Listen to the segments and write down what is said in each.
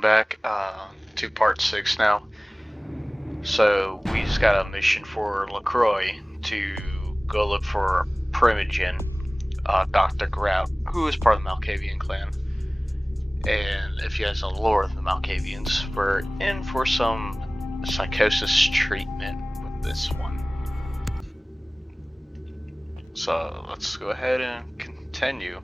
welcome back to part 6 now. So we just got a mission for LaCroix to go look for Primogen, Dr. Grout, who is part of the Malkavian clan. And if you guys know the lore of the Malkavians, we're in for some psychosis treatment with this one. So let's go ahead and continue.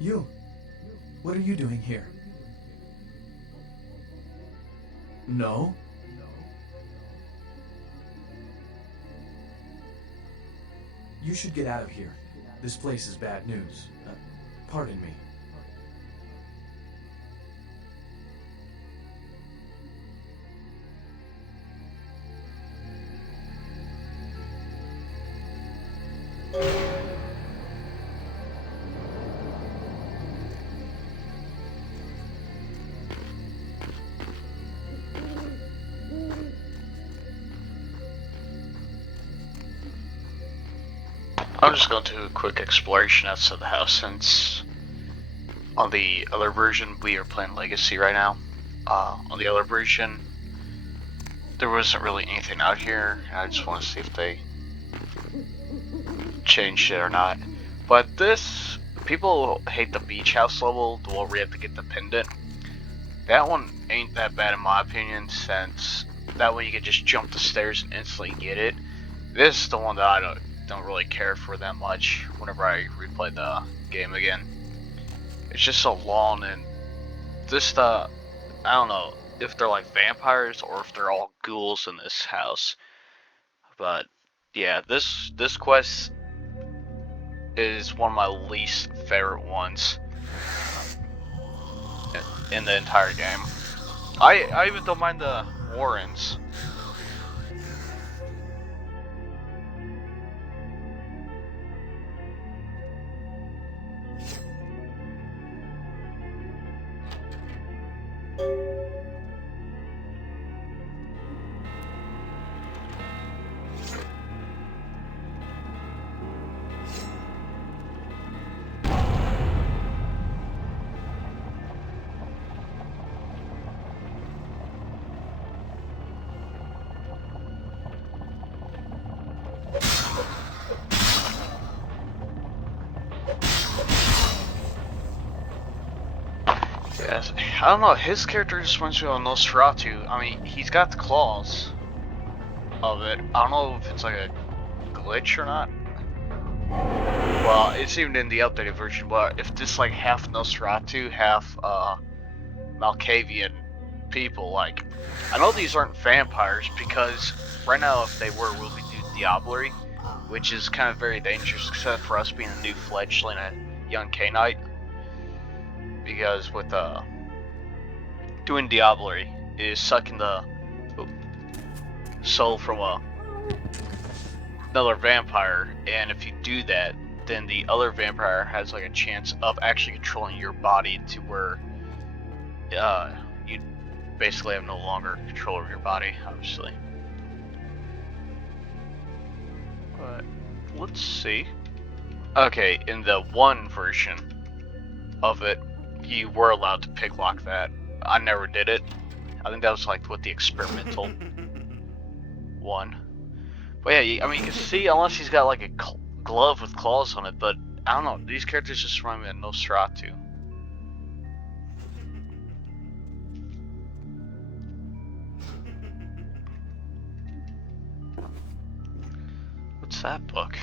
You! What are you doing here? No? You should get out of here. This place is bad news. Pardon me. I'm just going to do a quick exploration outside the house since on the other version we are playing Legacy right now. On the other version there wasn't really anything out here. I just want to see if they changed it or not. But this, people hate the beach house level, the one where you have to get the pendant. That one ain't that bad in my opinion, since that way you can just jump the stairs and instantly get it. This is the one that I don't really care for that much whenever I replay the game again. It's just so long, and this I don't know if they're like vampires or if they're all ghouls in this house. But yeah, this quest is one of my least favorite ones in the entire game. I even don't mind the Warrens. Yes, I don't know, his character just reminds me of Nosferatu. I mean, he's got the claws of it. I don't know if it's like a glitch or not. Well, it's even in the updated version, but if this like half Nosferatu, half Malkavian people, like, I know these aren't vampires because right now if they were, we'll be doing Diablerie, which is kind of very dangerous except for us being a new fledgling, a young K-Knight. Because with doing Diablerie is sucking the soul from another vampire, and if you do that, then the other vampire has like a chance of actually controlling your body to where you basically have no longer control of your body, obviously. But let's see. Okay, in the one version of it, you were allowed to pick lock that. I never did it. I think that was like with the experimental one. But yeah, I mean, you can see, unless he's got like a glove with claws on it, but I don't know, these characters just remind me of Nosferatu. What's that book?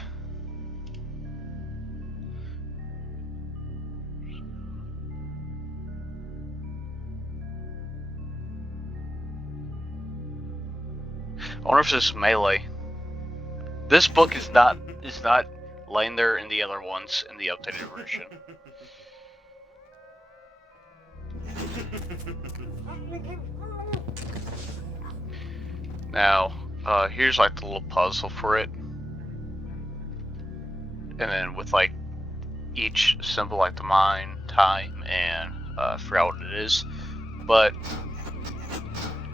I wonder if this is Melee. This book is not laying there in the other ones in the updated version. Now, here's like the little puzzle for it. And then with like each symbol, like the mine, time, and I forgot what it is. But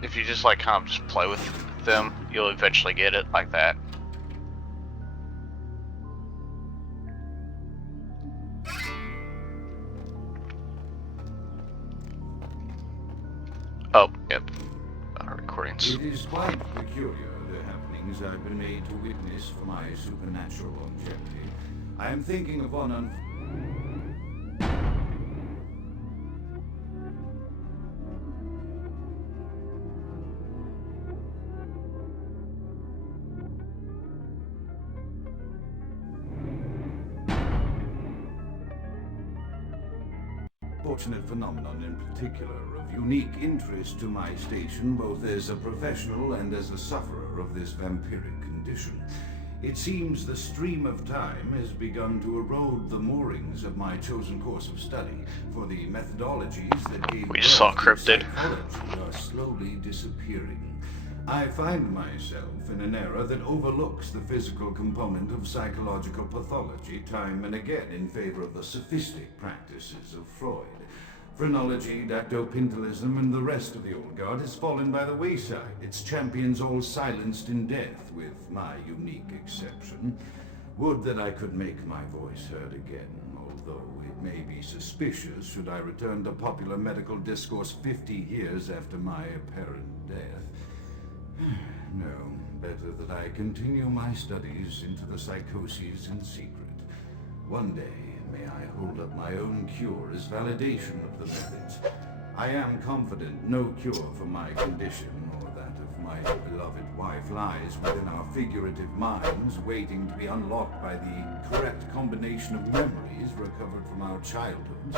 if you just like kind of just play with them, you'll eventually get it like that. Oh, yep. Recordings. It is quite peculiar, the happenings I've been made to witness for my supernatural longevity. I am thinking of one unfortunate phenomenon in particular of unique interest to my station, both as a professional and as a sufferer of this vampiric condition. It seems the stream of time has begun to erode the moorings of my chosen course of study, for the methodologies that gave We just saw birth to cryptid. psychology are slowly disappearing. I find myself in an era that overlooks the physical component of psychological pathology time and again in favor of the sophistic practices of Freud. Phrenology, dactopintilism, and the rest of the old guard has fallen by the wayside, its champions all silenced in death, with my unique exception. Would that I could make my voice heard again, although it may be suspicious should I return to popular medical discourse 50 years after my apparent death. No, better that I continue my studies into the psychoses in secret. One day, may I hold up my own cure as validation of the methods. I am confident no cure for my condition or that of my beloved wife lies within our figurative minds, waiting to be unlocked by the correct combination of memories recovered from our childhoods.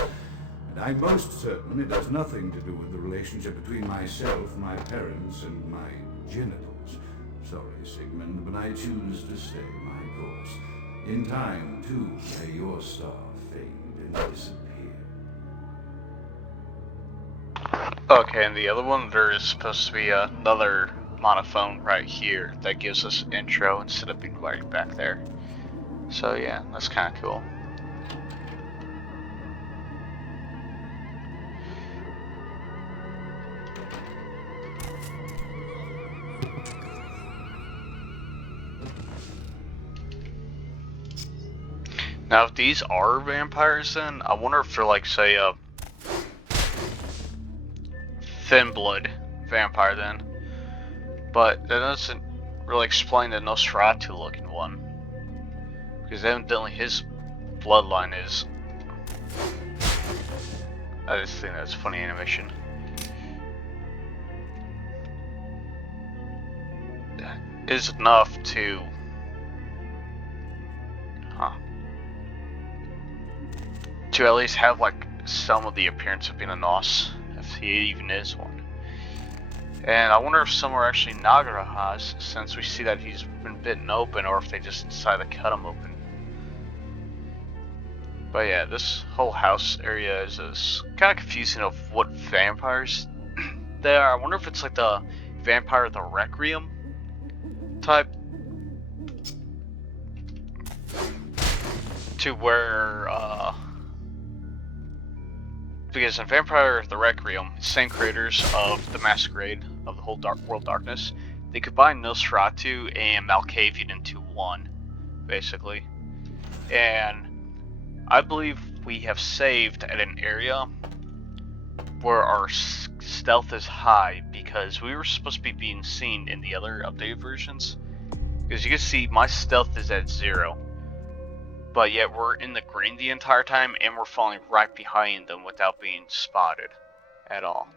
And I'm most certain it has nothing to do with the relationship between myself, my parents, and my genitals. Sorry, Sigmund, but I choose to stay my course. In time, too, may your star fade and disappear. Okay, and the other one, there is supposed to be another monophone right here that gives us intro instead of being right back there. So yeah, that's kind of cool. Now, if these are vampires, then I wonder if they're like, say, a thin blood vampire then. But that doesn't really explain the Nosferatu looking one, because evidently his bloodline is. I just think that's funny animation. Is enough to. To at least have like some of the appearance of being a Nos, if he even is one. And I wonder if some are actually Nagarahas, since we see that he's been bitten open, or if they just decided to cut him open. But yeah, this whole house area is kind of confusing of what vampires they are. I wonder if it's like the Vampire of the Requiem type, to where because in Vampire the Requiem, same creators of the Masquerade, of the whole World Darkness, they combine Nosferatu and Malkavian into one, basically. And I believe we have saved at an area where our stealth is high because we were supposed to be being seen in the other updated versions. Because you can see my stealth is at 0. But yet we're in the green the entire time and we're falling right behind them without being spotted at all.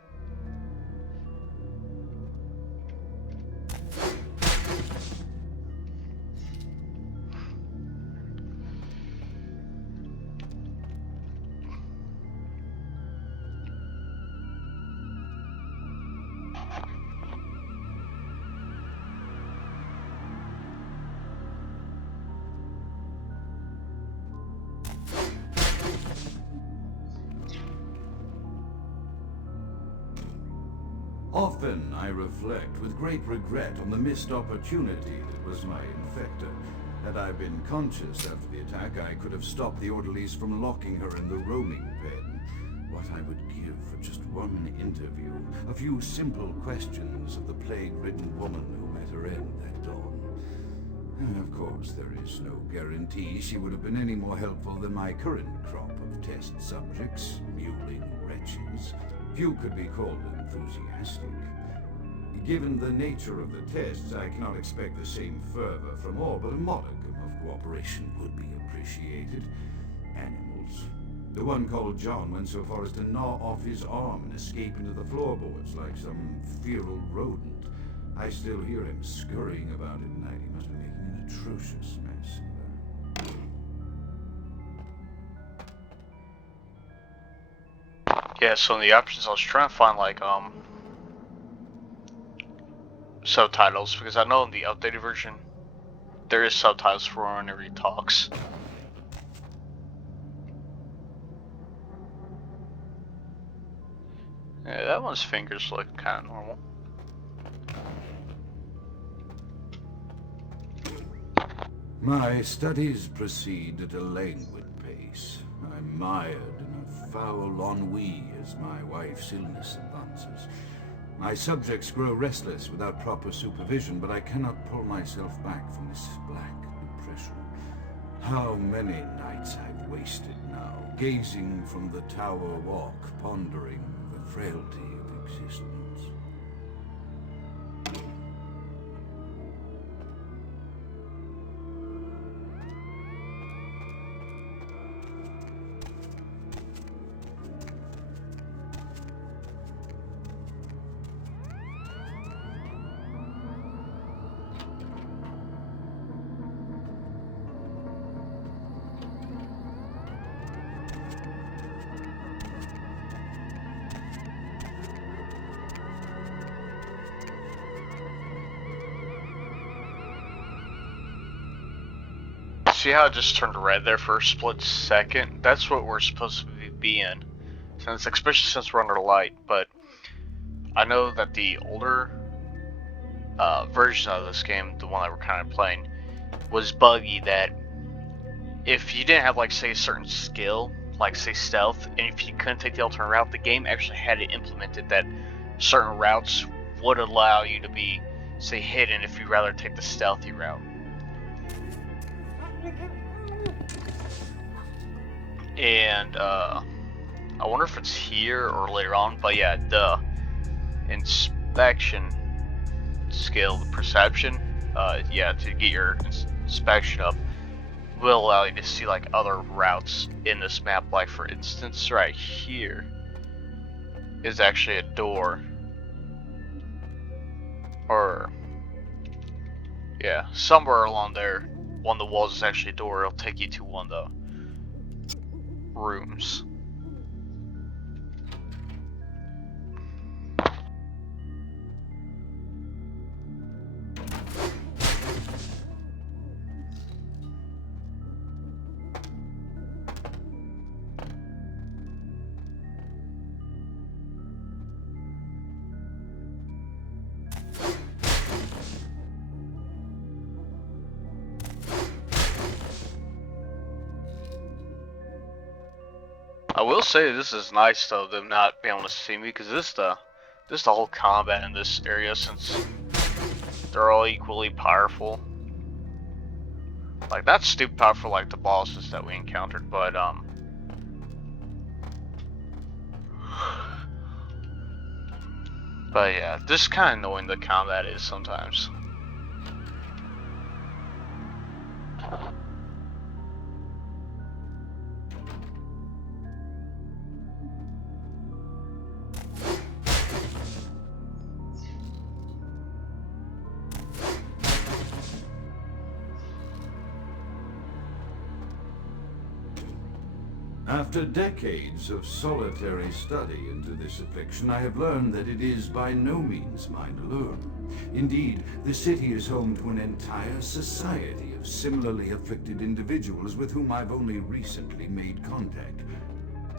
Often I reflect with great regret on the missed opportunity that was my infector. Had I been conscious after the attack, I could have stopped the orderlies from locking her in the roaming pen. What I would give for just one interview, a few simple questions of the plague-ridden woman who met her end that dawn. And of course, there is no guarantee she would have been any more helpful than my current crop of test subjects, mewling wretches. Few could be called enthusiastic. Given the nature of the tests, I cannot expect the same fervor from all, but a modicum of cooperation would be appreciated. Animals. The one called John went so far as to gnaw off his arm and escape into the floorboards like some feral rodent. I still hear him scurrying about at night. He must be making an atrocious mess. Yeah, so in the options I was trying to find like subtitles, because I know in the updated version there is subtitles for whenever he talks. Yeah, that one's fingers look kind of normal. My studies proceed at a languid pace. I'm mired in a foul ennui as my wife's illness advances. My subjects grow restless without proper supervision, but I cannot pull myself back from this black depression. How many nights I've wasted now, gazing from the tower walk, pondering the frailty of existence. See how it just turned red there for a split second? That's what we're supposed to be in, especially since we're under light. But I know that the older version of this game, the one that we're kind of playing, was buggy. That if you didn't have, like, say, a certain skill, like say stealth, and if you couldn't take the alternate route, the game actually had it implemented that certain routes would allow you to be, say, hidden if you'd rather take the stealthy route. And I wonder if it's here or later on, but yeah, the inspection skill, the perception, yeah, to get your inspection up will allow you to see like other routes in this map. Like for instance, right here is actually a door, or yeah, somewhere along there, one of the walls is actually a door. It'll take you to one of the rooms. I will say this is nice though, them not being able to see me, because this the whole combat in this area, since they're all equally powerful. Like, that's stupid powerful, like, the bosses that we encountered, but, But yeah, this kind of annoying the combat is sometimes. After decades of solitary study into this affliction, I have learned that it is by no means mine alone. Indeed, the city is home to an entire society of similarly afflicted individuals with whom I've only recently made contact.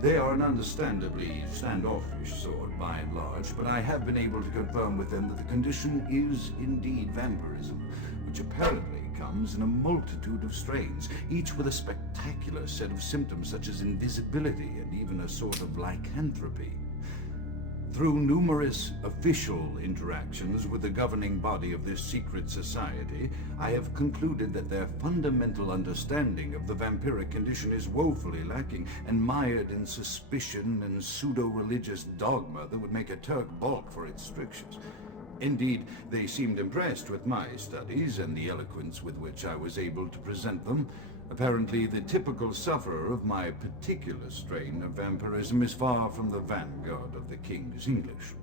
They are an understandably standoffish sort by and large, but I have been able to confirm with them that the condition is indeed vampirism, which apparently comes in a multitude of strains, each with a spectacular set of symptoms such as invisibility and even a sort of lycanthropy. Through numerous official interactions with the governing body of this secret society, I have concluded that their fundamental understanding of the vampiric condition is woefully lacking and mired in suspicion and pseudo-religious dogma that would make a Turk balk for its strictures. Indeed, they seemed impressed with my studies and the eloquence with which I was able to present them. Apparently, the typical sufferer of my particular strain of vampirism is far from the vanguard of the King's English.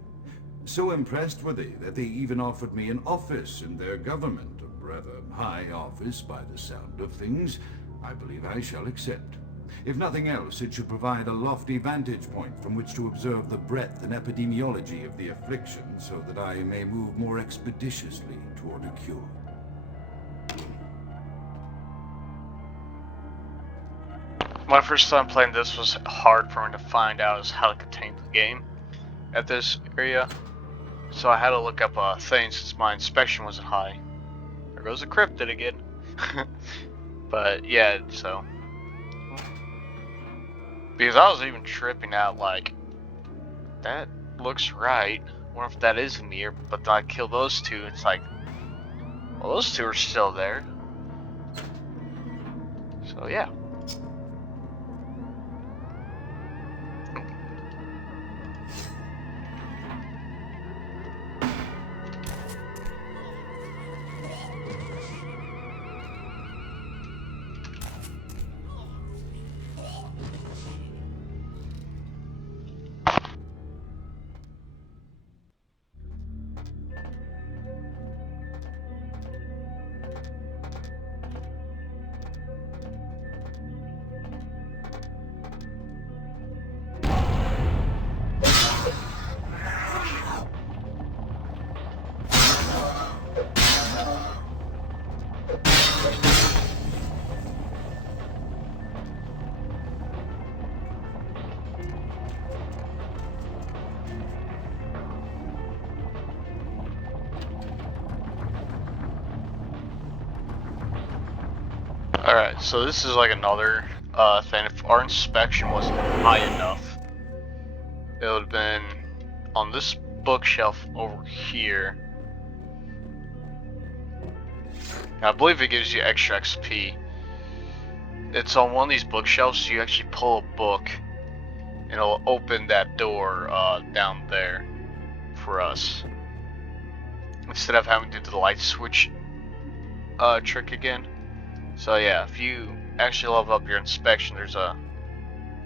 So impressed were they that they even offered me an office in their government, a rather high office by the sound of things. I believe I shall accept. If nothing else, it should provide a lofty vantage point from which to observe the breadth and epidemiology of the affliction, so that I may move more expeditiously toward a cure. My first time playing this was hard for me to find out is how to contain the game at this area. So I had to look up a thing since my inspection wasn't high. There goes the cryptid again. But yeah, so. Because I was even tripping out, like, that looks right. I wonder if that is a mirror, but I kill those two, it's like, well, those two are still there. So yeah. Alright, so this is like another thing. If our inspection wasn't high enough, it would have been on this bookshelf over here. I believe it gives you extra XP. It's on one of these bookshelves, so you actually pull a book and it'll open that door down there for us. Instead of having to do the light switch trick again. So yeah, if you actually level up your inspection, there's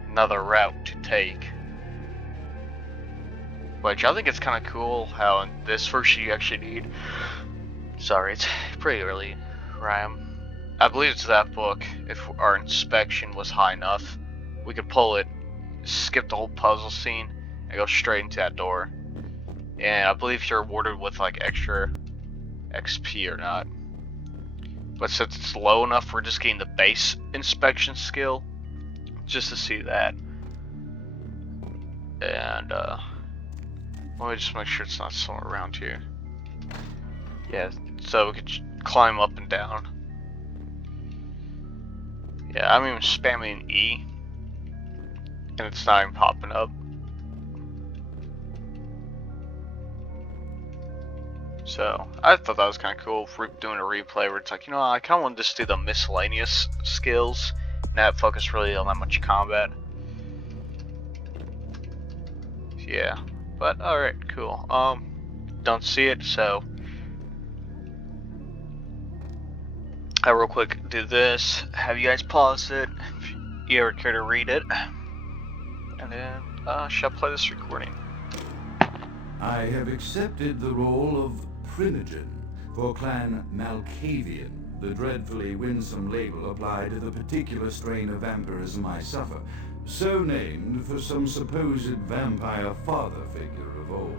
another route to take. Which I think it's kind of cool how in this version you actually need. Sorry, it's pretty early where I am. I believe it's that book. If our inspection was high enough, we could pull it, skip the whole puzzle scene, and go straight into that door. And I believe you're rewarded with like extra XP or not. But since it's low enough, we're just getting the base inspection skill, just to see that. And let me just make sure it's not somewhere around here. Yeah, so we could climb up and down. Yeah, I'm even spamming E, and it's not even popping up. So I thought that was kind of cool, doing a replay where it's like, you know, I kind of want to just do the miscellaneous skills, not focus really on that much combat. Yeah, but all right, cool. Don't see it, so I real quick do this. Have you guys pause it if you ever care to read it, and then shall play this recording. I have accepted the role of Primogen for Clan Malkavian, the dreadfully winsome label applied to the particular strain of vampirism I suffer, so named for some supposed vampire father figure of old,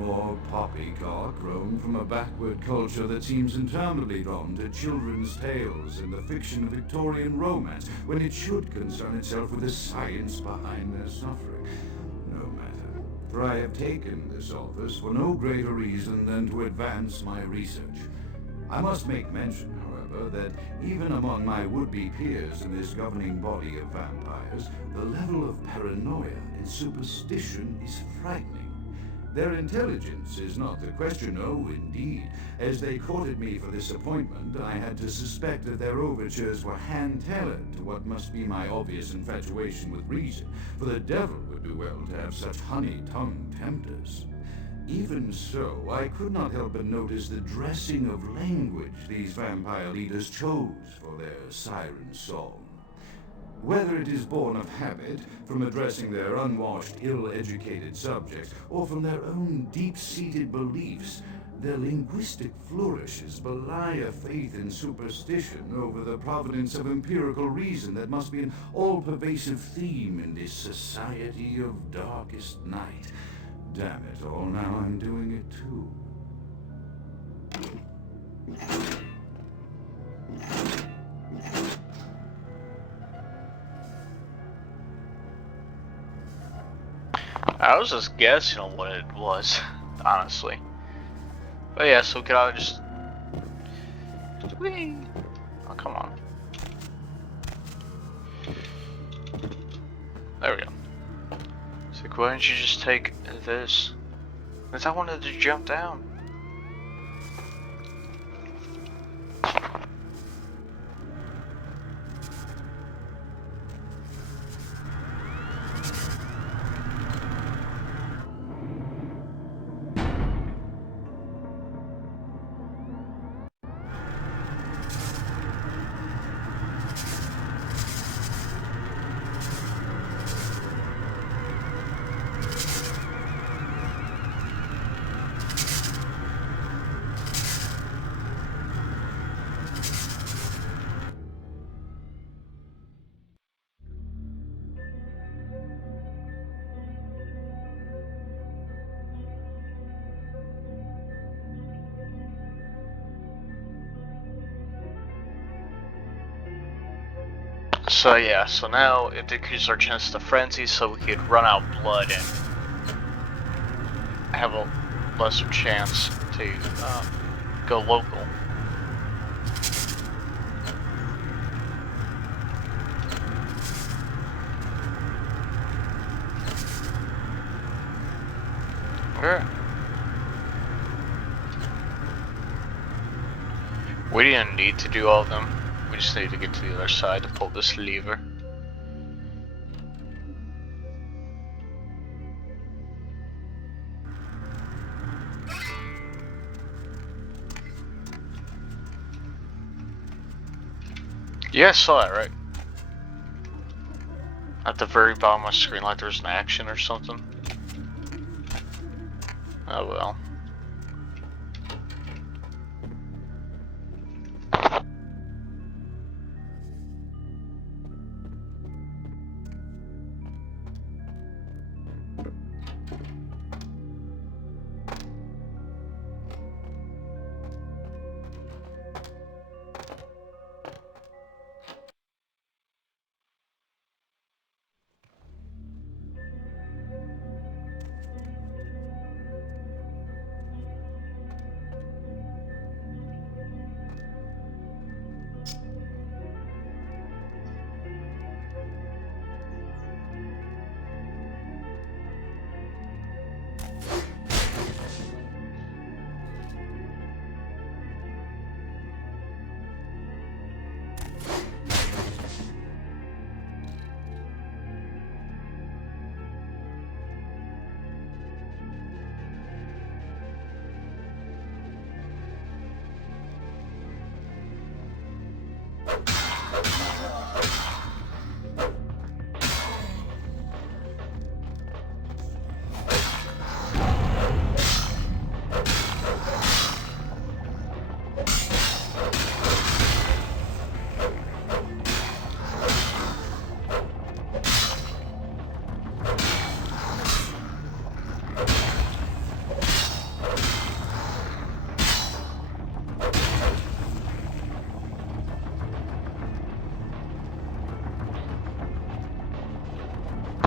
or poppycock grown from a backward culture that seems interminably drawn to children's tales and the fiction of Victorian romance, when it should concern itself with the science behind their suffering. No matter, for I have taken this office for no greater reason than to advance my research. I must make mention, however, that even among my would-be peers in this governing body of vampires, the level of paranoia and superstition is frightening. Their intelligence is not the question, oh, indeed. As they courted me for this appointment, I had to suspect that their overtures were hand-tailored to what must be my obvious infatuation with reason, for the devil would do well to have such honey-tongued tempters. Even so, I could not help but notice the dressing of language these vampire leaders chose for their siren song. Whether it is born of habit, from addressing their unwashed, ill-educated subjects, or from their own deep-seated beliefs, their linguistic flourishes belie a faith in superstition over the providence of empirical reason that must be an all-pervasive theme in this society of darkest night. Damn it all, now I'm doing it too. I was just guessing on what it was, honestly. But yeah, so could I just... Whee! Oh, come on. There we go. So why don't you just take this? Because I wanted to jump down. So yeah, so now it decreases our chance to frenzy, so we could run out blood and have a lesser chance to go local. Okay. We didn't need to do all of them. We just need to get to the other side to pull this lever. Yeah, I saw that, right? At the very bottom of my screen, like there's an action or something. Oh well.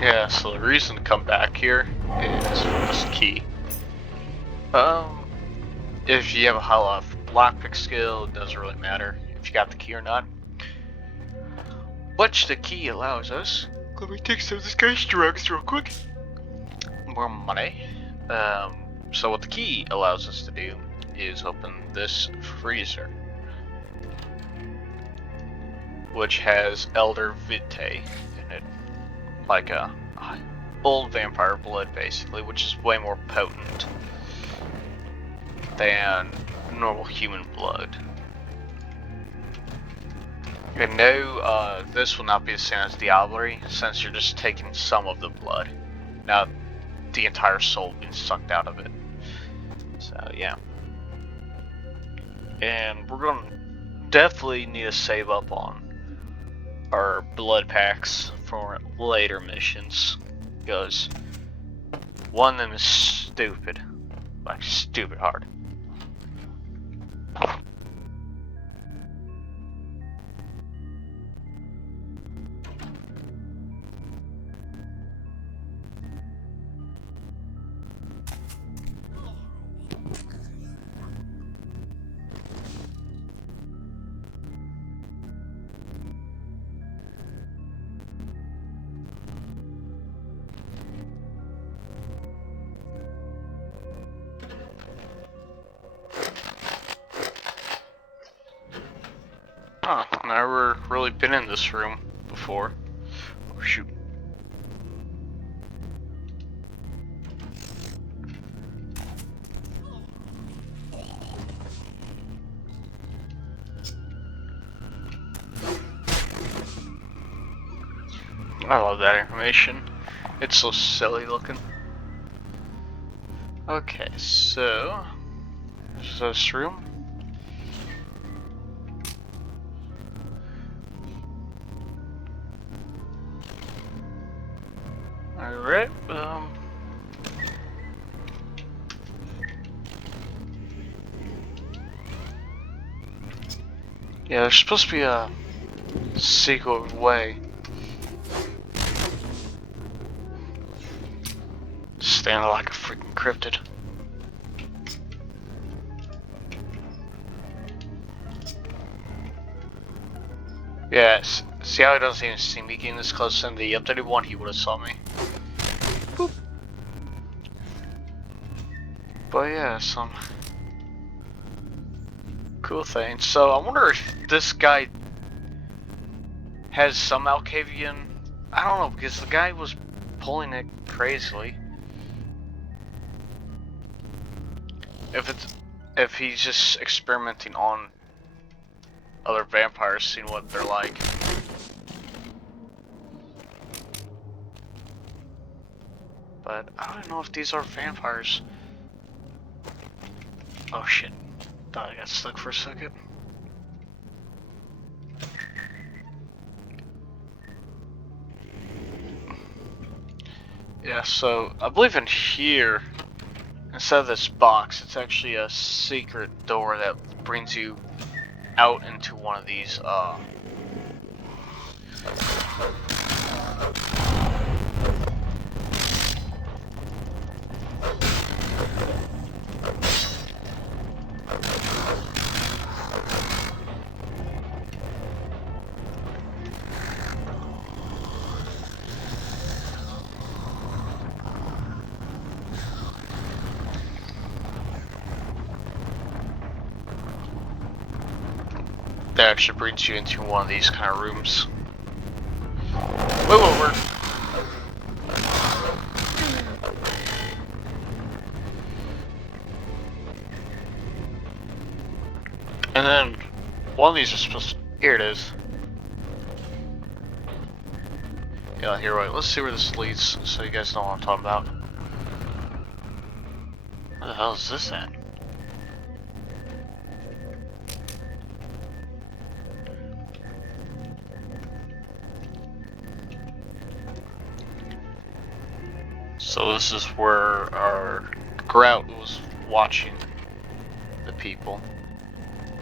Yeah, so the reason to come back here is for this key. If you have a high level lockpick skill, it doesn't really matter if you got the key or not. Which the key allows us. Let me take some of this guy's drugs real quick. More money. So what the key allows us to do is open this freezer, which has Elder Vitae in it, like a old vampire blood basically, which is way more potent than normal human blood. And no, this will not be the same as Diablerie, since you're just taking some of the blood, not the entire soul being sucked out of it. So yeah. And we're gonna definitely need to save up on our blood packs for later missions, because one of them is stupid, like stupid hard. Huh, never really been in this room before. Oh shoot. I love that information. It's so silly looking. Okay, so this is this room. Alright, yeah, there's supposed to be a secret way. Standing like a freaking cryptid. Yes, see how he doesn't even see me getting this close? In the updated one, he would have saw me. Boop. But yeah, some cool things. So I wonder if this guy has some Alcavian. I don't know, because the guy was pulling it crazily. If he's just experimenting on other vampires, seeing what they're like. But I don't know if these are vampires. Oh shit. Thought I got stuck for a second. Yeah, so I believe in here, instead of this box, it's actually a secret door that brings you out into one of these, that actually brings you into one of these kind of rooms. Whoa, we're... And then one of these are supposed to Here it is. Yeah, here, wait. Let's see where this leads so you guys know what I'm talking about. Where the hell is this at? So this is where our Grout was watching the people.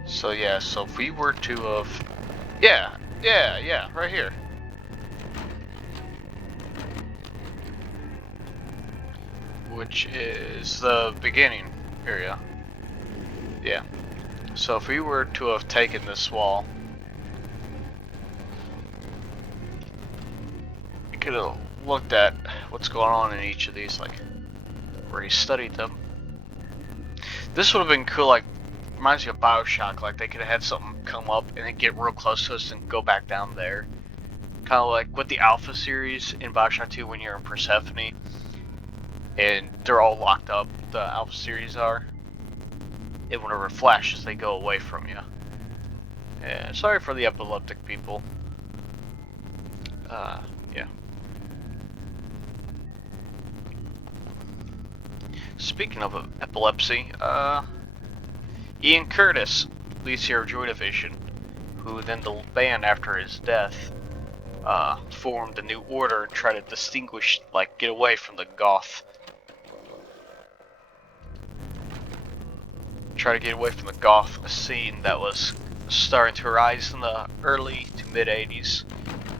So yeah, so if we were to have... Yeah, right here. Which is the beginning area. Yeah. So if we were to have taken this wall, we could have looked at what's going on in each of these, like where he studied them. This would have been cool, like reminds me of BioShock, like they could have had something come up and then get real close to us and go back down there. Kind of like with the Alpha series in BioShock 2 when you're in Persephone and they're all locked up, the Alpha series are. And whenever it flashes, they go away from you. And sorry for the epileptic people. Yeah. Speaking of epilepsy, Ian Curtis leads here of Joy Division, who then the band after his death formed a new order and tried to distinguish, like, get away from the goth. Try to get away from the goth scene that was starting to rise in the early to mid 80s.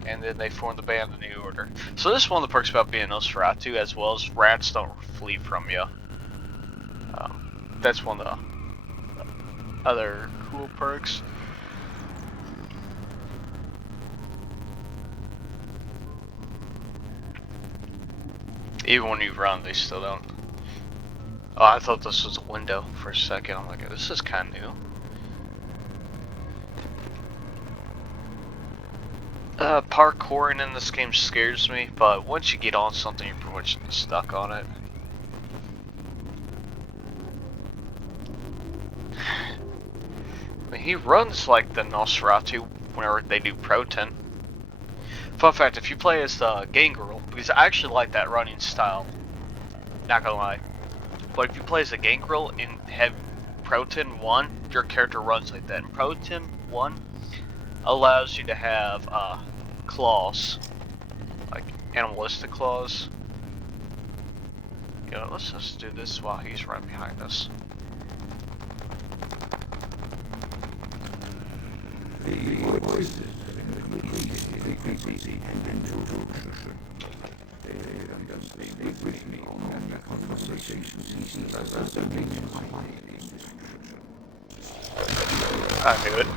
And then they formed the band The New Order. So this is one of the perks about being Nosferatu, as well as rats don't flee from you. That's one of the other cool perks. Even when you run, they still don't. Oh, I thought this was a window for a second. I'm like, this is kind of new. Parkouring in this game scares me, but once you get on something, you're pretty much stuck on it. I mean, he runs like the Nosferatu whenever they do Proton. Fun fact, if you play as the Gangrel, because I actually like that running style, not gonna lie, but if you play as a Gangrel in Proton 1, your character runs like that. And Proton 1 allows you to have claws, like animalistic claws. You know, let's just do this while he's right behind us. I knew it.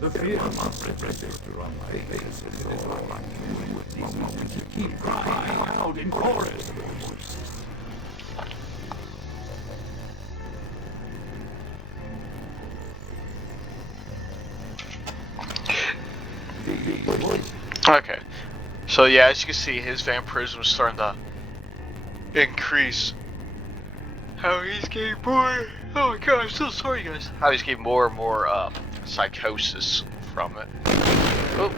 The fear must register on my face as though I with these moments to keep crying out in chorus. Okay, so yeah, as you can see, his vampirism is starting to increase. How he's getting more. Oh my god, I'm so sorry, guys. How he's getting more and more psychosis from it. Oh,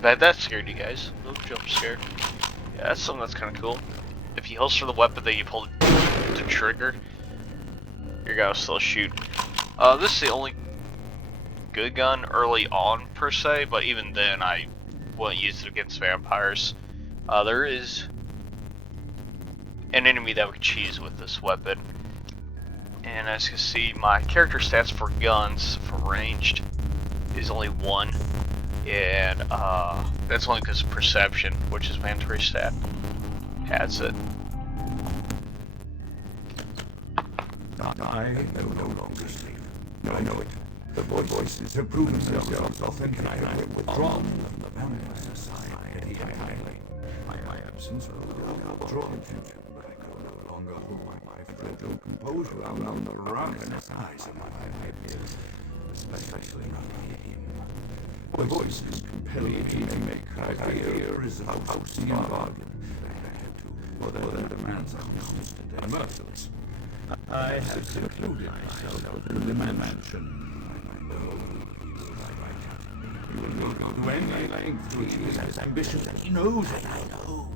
bet that scared you guys. Little jump scare. Yeah, that's something that's kind of cool. If you holster the weapon, then you pull the trigger, you're gonna still shoot. This is the only good gun early on per se, but even then I wouldn't use it against vampires. There is an enemy that we can cheese with this weapon. And as you can see, my character stats for guns, for ranged, is only 1. And that's only because of perception, which is mandatory stat, has it. I no longer sleep. No, I know it. The voices have proven themselves authentic. I have withdrawn from the vampire society. I am since drawn future, but I could no longer hold my fragile composure around the ravenous eyes of my head, especially not him. Voices compel me to make criteria for his housing and bargain. For their demands are constant and merciless. I have secluded myself within the mansion. I know he will not do anything to achieve his ambitions, and he knows it. I know.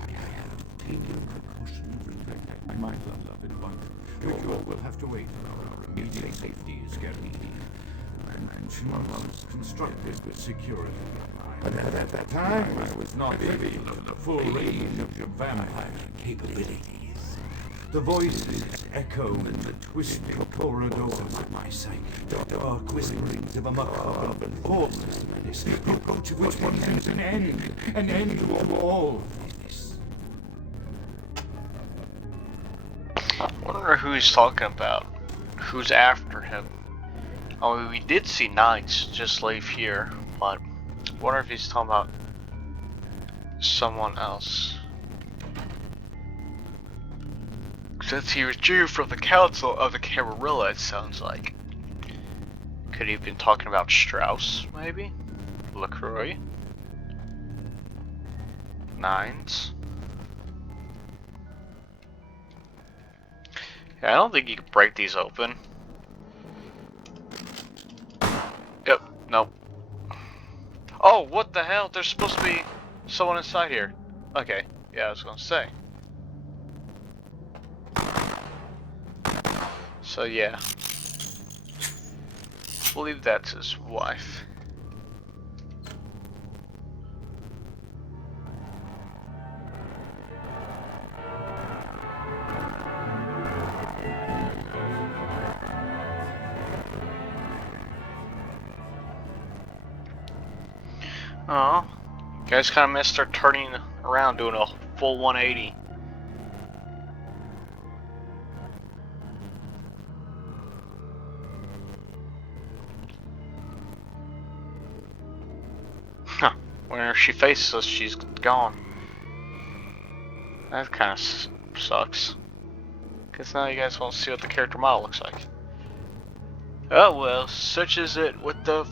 I have taken precaution to protect my beloved wife. You all will have to wait until our immediate safety is guaranteed. And she was constructed with security. But at that time, I was not privy to the full range of your vampire capabilities. The voices echo in the twisting corridors of my psyche. Dark whisperings of a macabre and formless menace, the approach of which means an end to all this. I wonder who he's talking about. Who's after him? I mean, we did see knights just leave here, but I wonder if he's talking about someone else. Since he withdrew from the Council of the Camarilla, it sounds like. Could he have been talking about Strauss, maybe? LaCroix? Nines? Yeah, I don't think you can break these open. Yep, nope. Oh, what the hell? There's supposed to be someone inside here. Okay, yeah, I was gonna say. So yeah, I believe that's his wife. Oh, you guys kind of missed her turning around, doing a full 180. Huh. Whenever she faces us, she's gone. That kind of sucks. Because now you guys want to see what the character model looks like. Oh well, such is it with the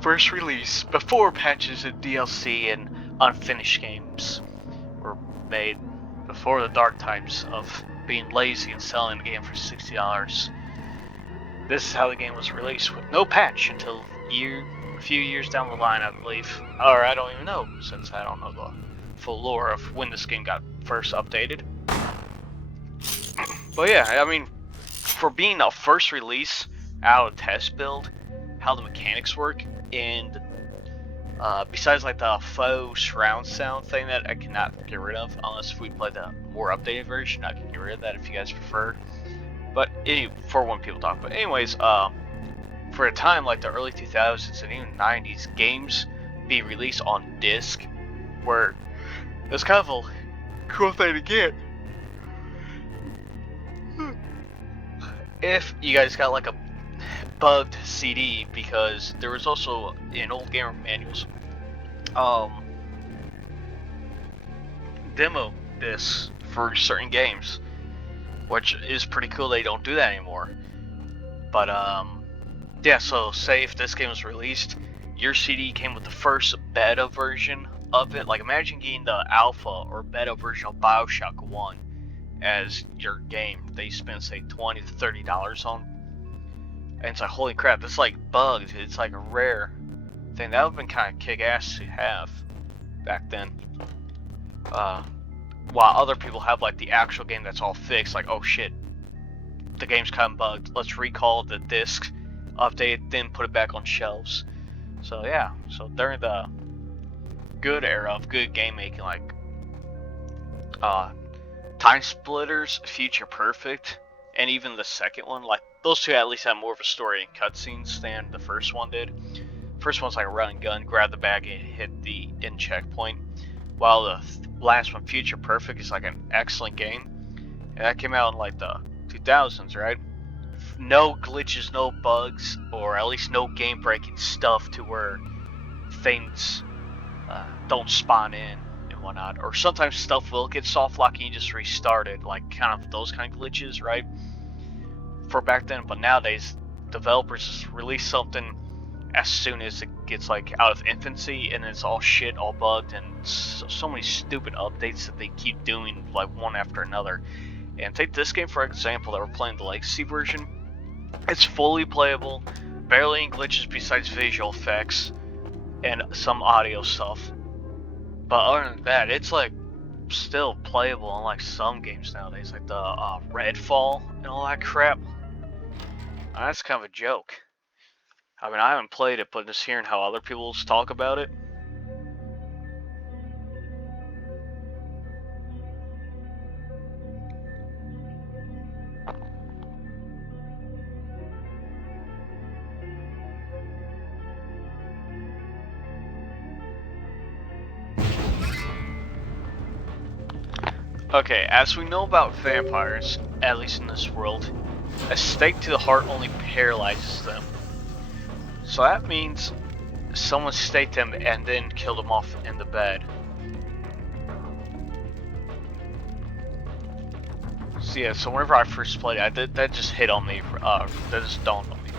first release, before patches and DLC and unfinished games were made, before the dark times of being lazy and selling the game for $60. This is how the game was released, with no patch until a few years down the line, I believe. Or I don't even know, since I don't know the full lore of when this game got first updated. But yeah, I mean, for being a first release out of test build, how the mechanics work, and besides like the faux surround sound thing that I cannot get rid of unless if we play the more updated version, I can get rid of that if you guys prefer. But for when people talk. But anyways, for a time like the early 2000s and even 90s, games be released on disc, where it's kind of a cool thing to get. If you guys got like a bugged CD, because there was also in old gamer manuals demo discs for certain games, which is pretty cool. They don't do that anymore. But yeah, so say if this game was released, your CD came with the first beta version of it. Like imagine getting the alpha or beta version of BioShock 1 as your game. They spend say $20 to $30 on. And it's like, holy crap, this is like bugged. It's like a rare thing. That would have been kind of kick-ass to have back then. While other people have like the actual game that's all fixed, like, oh shit, the game's kind of bugged. Let's recall the disc, update it, then put it back on shelves. So yeah, so during the good era of good game making, like Time Splitters, Future Perfect, and even the second one, like those two at least have more of a story and cutscenes than the first one did. First one's like a run and gun, grab the bag and hit the end checkpoint, while the last one, Future Perfect, is like an excellent game, and that came out in like the 2000s, right? No glitches, no bugs, or at least no game breaking stuff to where things don't spawn in and whatnot. Or sometimes stuff will get soft lock and you just restart it, like kind of those kind of glitches, right? For back then, but nowadays developers just release something as soon as it gets like out of infancy, and it's all shit, all bugged, and so many stupid updates that they keep doing like one after another. And take this game for example that we're playing, the Legacy version. It's fully playable, barely any glitches besides visual effects and some audio stuff. But other than that, it's like still playable unlike some games nowadays, like the Redfall and all that crap. That's kind of a joke. I mean, I haven't played it, but just hearing how other people talk about it. Okay, as we know about vampires, at least in this world, a stake to the heart only paralyzes them. So that means someone staked him and then killed him off in the bed. So yeah, so whenever I first played it, that just hit on me, that just dawned on me.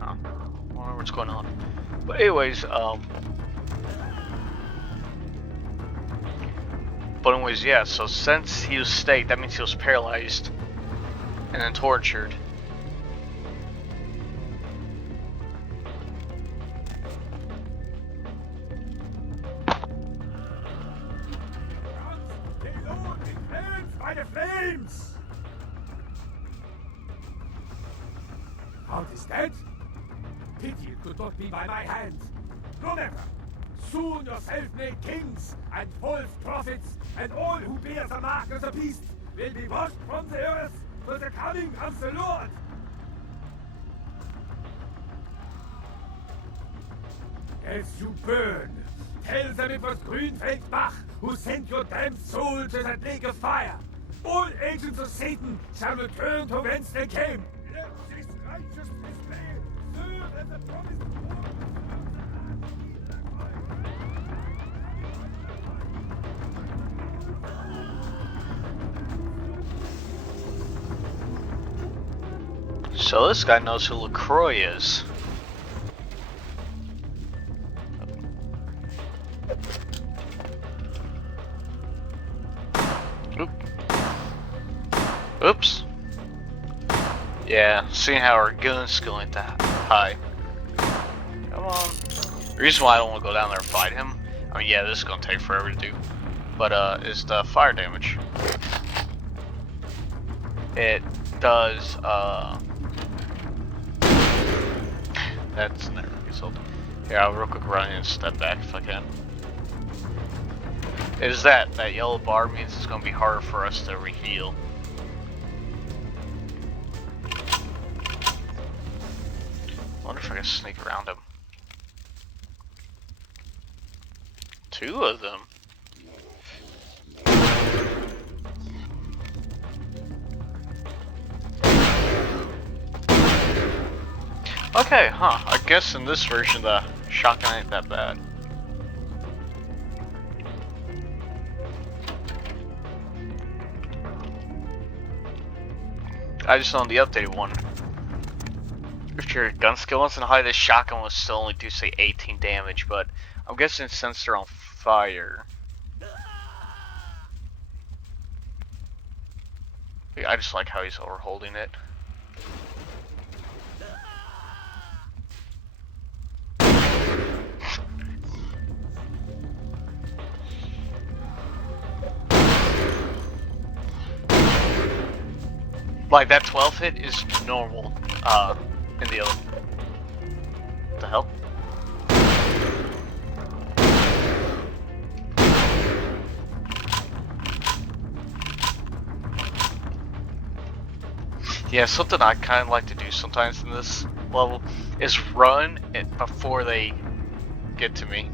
I don't know what's going on. But anyways, yeah, so since he was staked, that means he was paralyzed and then tortured. By the flames! Count is dead? Pity it could not be by my hand. No matter. Soon yourself made kings and false prophets and all who bear the mark of the beast will be washed from the earth for the coming of the Lord. As you burn, tell them it was Grünfeld Bach who sent your damned soul to that lake of fire. All agents of Satan shall return to whence they came. Let this righteous display serve as a promised So this guy knows who LaCroix is. Oop. Oops. Yeah, seeing how our gun's going that high. Come on. The reason why I don't want to go down there and fight him, I mean, yeah, this is going to take forever to do, but is the fire damage. It does, that's never result. Here, I'll real quick run and step back if I can. Is that yellow bar means it's going to be harder for us to re-heal. Wonder if I can sneak around him. Two of them. Okay, huh. I guess in this version the shotgun ain't that bad. I just on the updated one. If your gun skill wasn't high, this shotgun will still only do say 18 damage, but I'm guessing since they're on fire. I just like how he's overholding it. Like that 12 hit is normal in the other. What the hell? Yeah, something I kind of like to do sometimes in this level is run it before they get to me.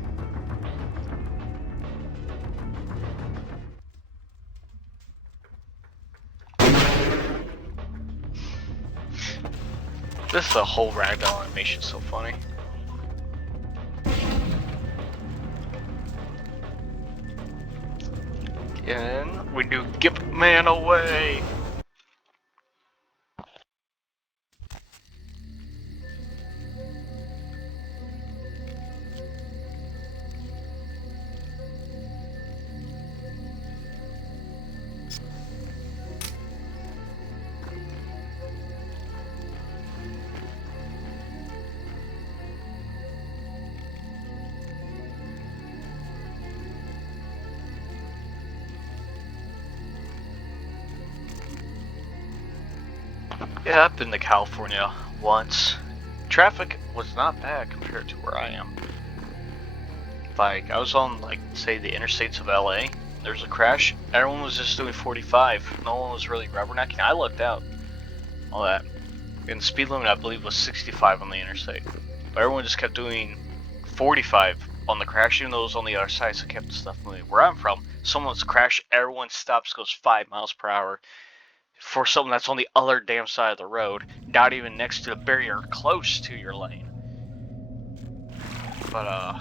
This is the whole ragdoll animation, so funny. And we do Gimp Man away. Yeah, I've been to California once. Traffic was not bad compared to where I am. Like, I was on, like, say, the interstates of LA. There was a crash. Everyone was just doing 45. No one was really rubbernecking. I lucked out. All that. And the speed limit, I believe, was 65 on the interstate. But everyone just kept doing 45 on the crash, even though it was on the other side, so it kept the stuff moving. Where I'm from, someone's crash, everyone stops, goes 5 miles per hour. For something that's on the other damn side of the road, not even next to the barrier close to your lane. But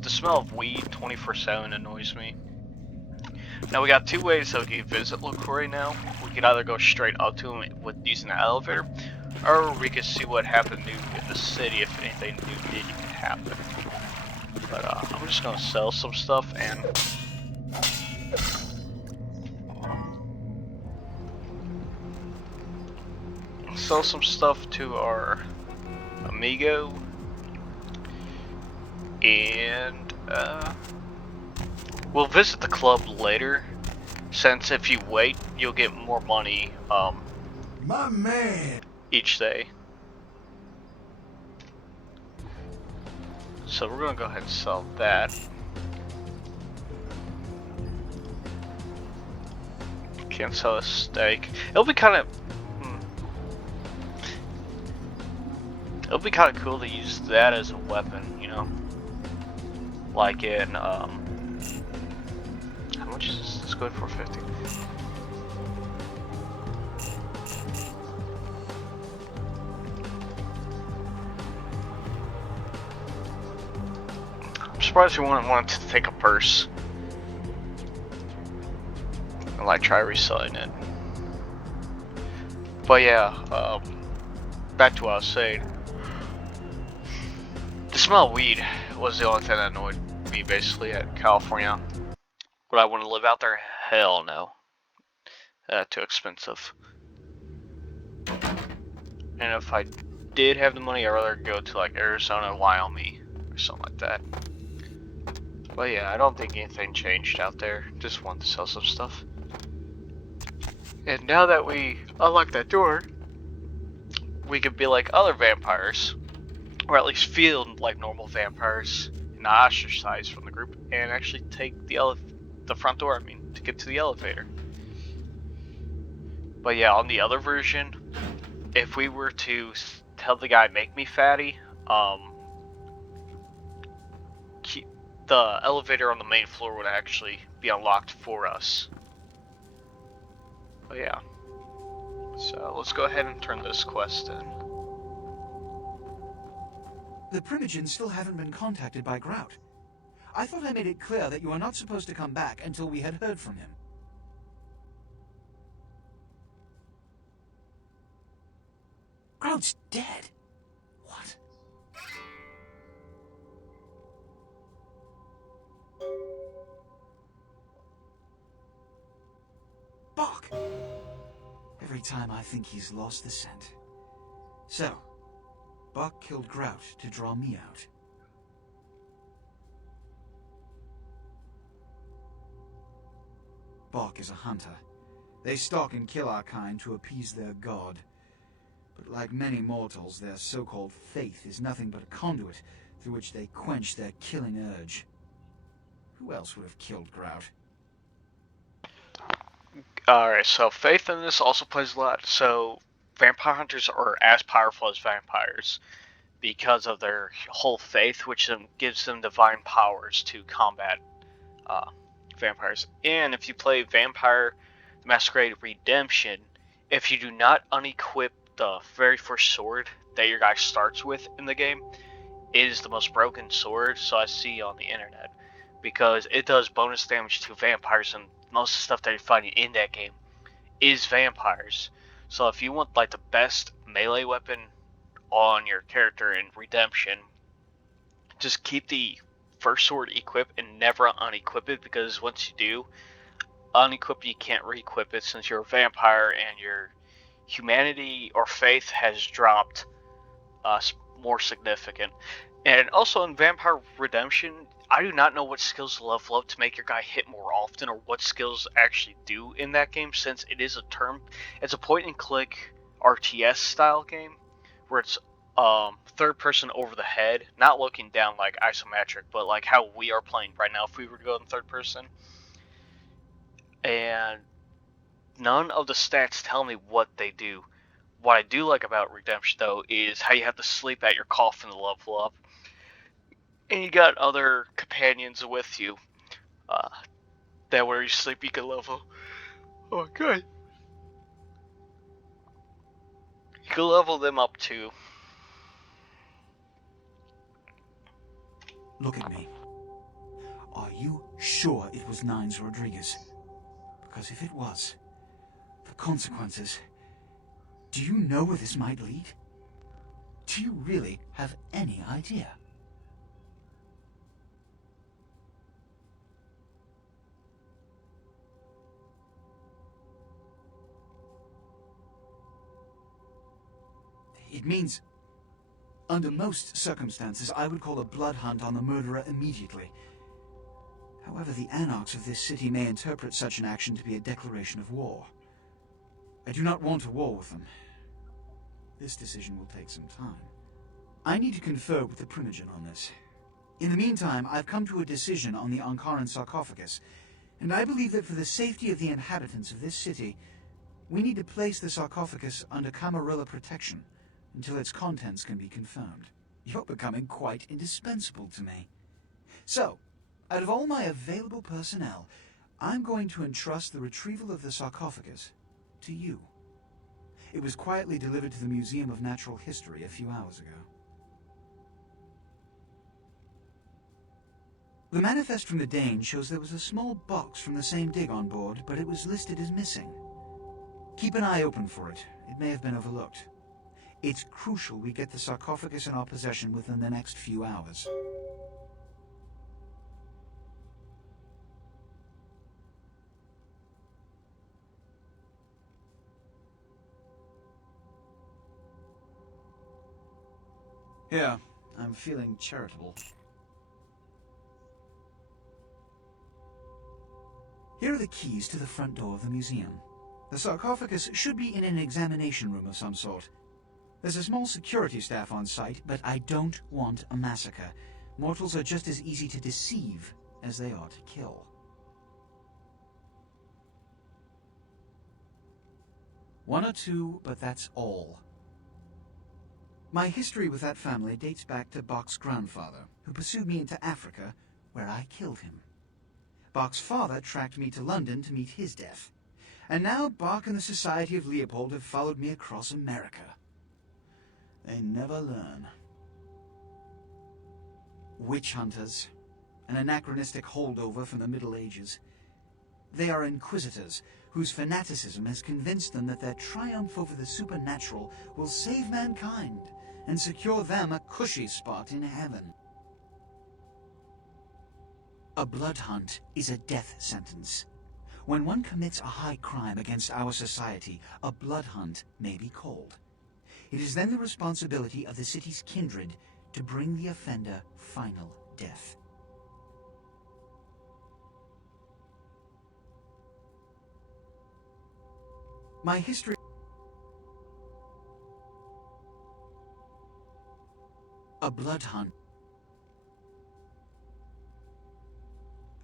the smell of weed 24/7 annoys me. Now we got two ways that we can visit LaCroix now. We could either go straight up to him with using the elevator, or we could see what happened new in the city if anything new did happen. But I'm just gonna sell some stuff and sell some stuff to our amigo, and we'll visit the club later, since if you wait you'll get more money My man! each day. So we're gonna go ahead and sell that. Can't sell a steak. It'll be kind of cool to use that as a weapon, you know? Like in, how much is this? Let's go for 50. I'm surprised you wouldn't want to take a purse and like try reselling it. But yeah, back to what I was saying. The smell of weed was the only thing that annoyed me basically at California. Would I want to live out there? Hell no. Too expensive. And if I did have the money, I'd rather go to like Arizona, Wyoming, or something like that. But yeah, I don't think anything changed out there. Just wanted to sell some stuff. And now that we unlocked that door, we could be like other vampires. Or at least feel like normal vampires, not ostracized from the group, and actually take the front door, to get to the elevator. But yeah, on the other version, if we were to tell the guy, make me fatty, the elevator on the main floor would actually be unlocked for us. But yeah. So let's go ahead and turn this quest in. The Primogens still haven't been contacted by Grout. I thought I made it clear that you are not supposed to come back until we had heard from him. Grout's dead? What? Bach! Every time I think he's lost the scent. So, Bach killed Grout to draw me out. Bach is a hunter. They stalk and kill our kind to appease their god. But like many mortals, their so-called faith is nothing but a conduit through which they quench their killing urge. Who else would have killed Grout? Alright, so faith in this also plays a lot. So vampire hunters are as powerful as vampires because of their whole faith, which gives them divine powers to combat vampires. And if you play Vampire the Masquerade Redemption, if you do not unequip the very first sword that your guy starts with in the game, it is the most broken sword. So I see on the internet because it does bonus damage to vampires, and most of the stuff that you're fighting in that game is vampires. So if you want like the best melee weapon on your character in Redemption, just keep the first sword equipped and never unequip it, because once you do unequip it, you can't re-equip it since you're a vampire and your humanity or faith has dropped more significant. And also in Vampire Redemption, I do not know what skills to level up to make your guy hit more often, or what skills actually do in that game, since it is it's a point and click RTS style game where it's third person over the head, not looking down like isometric, but like how we are playing right now if we were to go in third person. And none of the stats tell me what they do. What I do like about Redemption, though, is how you have to sleep at your coffin to level up. And you got other companions with you. That where you sleep, you can level. Oh, good. You can level them up, too. Look at me. Are you sure it was Nines Rodriguez? Because if it was, the consequences... Do you know where this might lead? Do you really have any idea? It means, under most circumstances, I would call a blood hunt on the murderer immediately. However, the anarchs of this city may interpret such an action to be a declaration of war. I do not want a war with them. This decision will take some time. I need to confer with the Primogen on this. In the meantime, I've come to a decision on the Ankaran sarcophagus, and I believe that for the safety of the inhabitants of this city, we need to place the sarcophagus under Camarilla protection until its contents can be confirmed. You're becoming quite indispensable to me. So, out of all my available personnel, I'm going to entrust the retrieval of the sarcophagus to you. It was quietly delivered to the Museum of Natural History a few hours ago. The manifest from the Dane shows there was a small box from the same dig on board, but it was listed as missing. Keep an eye open for it. It may have been overlooked. It's crucial we get the sarcophagus in our possession within the next few hours. Here, I'm feeling charitable. Here are the keys to the front door of the museum. The sarcophagus should be in an examination room of some sort. There's a small security staff on site, but I don't want a massacre. Mortals are just as easy to deceive as they are to kill. One or two, but that's all. My history with that family dates back to Bach's grandfather, who pursued me into Africa, where I killed him. Bach's father tracked me to London to meet his death. And now Bach and the Society of Leopold have followed me across America. They never learn. Witch hunters, an anachronistic holdover from the Middle Ages. They are inquisitors whose fanaticism has convinced them that their triumph over the supernatural will save mankind and secure them a cushy spot in heaven. A blood hunt is a death sentence. When one commits a high crime against our society, a blood hunt may be called. It is then the responsibility of the city's kindred to bring the offender final death. My history... A blood hunt.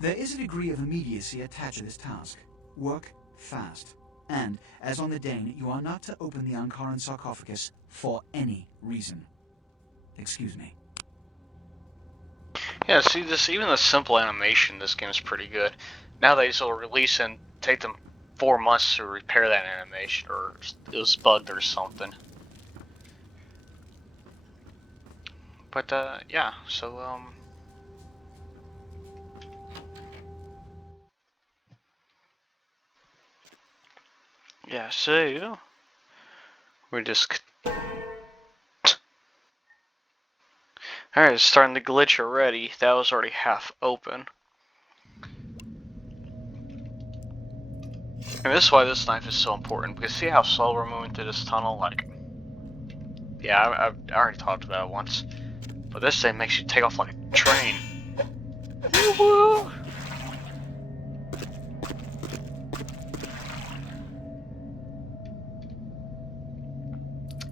There is a degree of immediacy attached to this task. Work fast. And, as on the Dane, you are not to open the Ankaran sarcophagus for any reason. Excuse me. Yeah, see, even the simple animation in this game is pretty good. Nowadays they'll release and take them 4 months to repair that animation, or it was bugged or something. But, yeah, so, Yeah, so we're just alright, it's starting to glitch already. That was already half open. And this is why this knife is so important, because see how slow we're moving through this tunnel? Like, yeah, I already talked about it once. But this thing makes you take off like a train. Woo-hoo!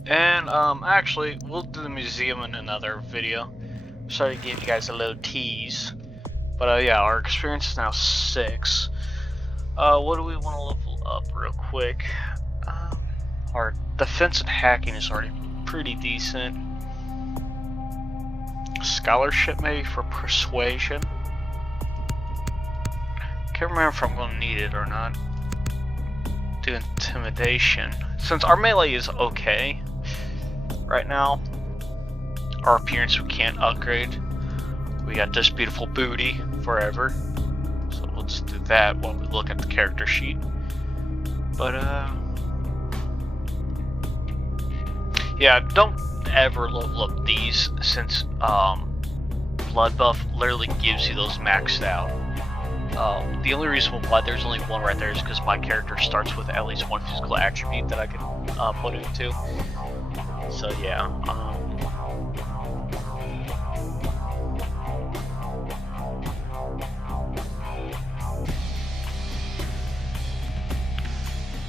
And, actually, we'll do the museum in another video. Sorry to give you guys a little tease. But, yeah, our experience is now 6. What do we want to level up real quick? Our defense and hacking is already pretty decent. Scholarship maybe for persuasion. Can't remember if I'm going to need it or not. Do intimidation. Since our melee is okay right now, our appearance we can't upgrade. We got this beautiful booty forever. So let's do that while we look at the character sheet. But yeah, don't ever level up these, since blood buff literally gives you those maxed out. The only reason why there's only one right there is because my character starts with at least one physical attribute that I can put it into. So yeah.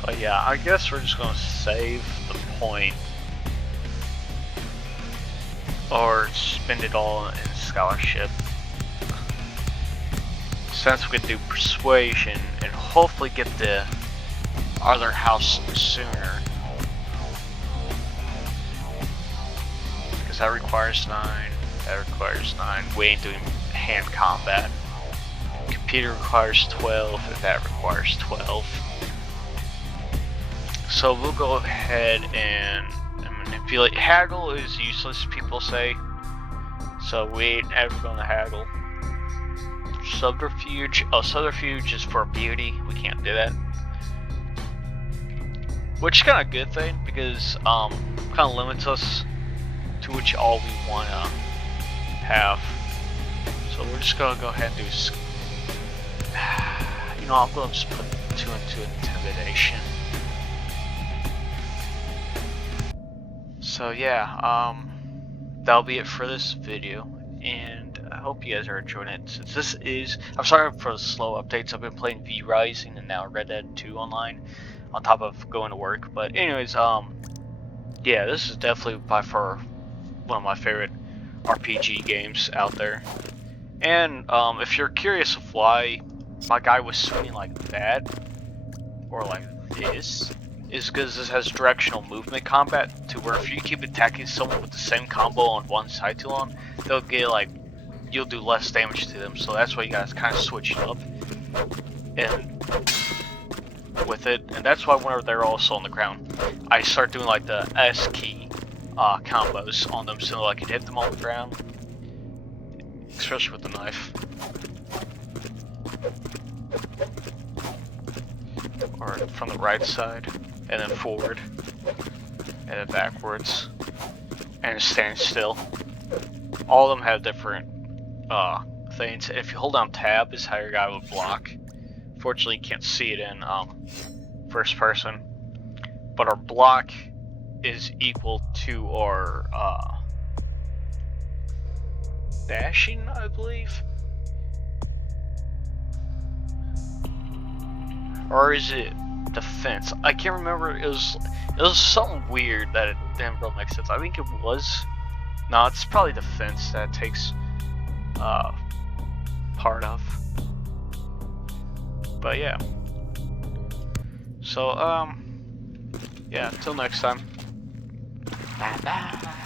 But yeah, I guess we're just gonna save the point. Or spend it all in scholarship. Since we could do persuasion and hopefully get the other house sooner. Because that requires 9, that requires 9. We ain't doing hand combat. Computer requires 12, and that requires 12. So we'll go ahead and manipulate. Haggle is useless, people say. So we ain't ever gonna haggle. Subterfuge. Oh, subterfuge is for beauty. We can't do that. Which is kind of a good thing, because kind of limits us to which all we want to have. So we're just gonna go ahead and do. You know, I'm gonna just put 2 into intimidation. So yeah, that'll be it for this video, and I hope you guys are enjoying it. Since this is, I'm sorry for the slow updates. I've been playing V Rising and now Red Dead 2 online, on top of going to work. But anyways, yeah, this is definitely by far one of my favorite RPG games out there. And if you're curious of why my guy was swinging like that, or like this, is because this has directional movement combat, to where if you keep attacking someone with the same combo on one side too long, they'll get like, you'll do less damage to them. So that's why you guys kind of switch it up and with it, and that's why whenever they're also on the ground, I start doing like the S key combos on them, so I can hit them on the ground, especially with the knife. Or from the right side, and then forward, and then backwards, and stand still. All of them have different things. If you hold down tab is how your guy would block. Fortunately, you can't see it in first person, but our block is equal to our dashing, I believe. Or is it defense? I can't remember. It was something weird that it didn't really make sense. I think it was. No, it's probably defense that it takes part of. But yeah. So yeah, until next time. Bye bye.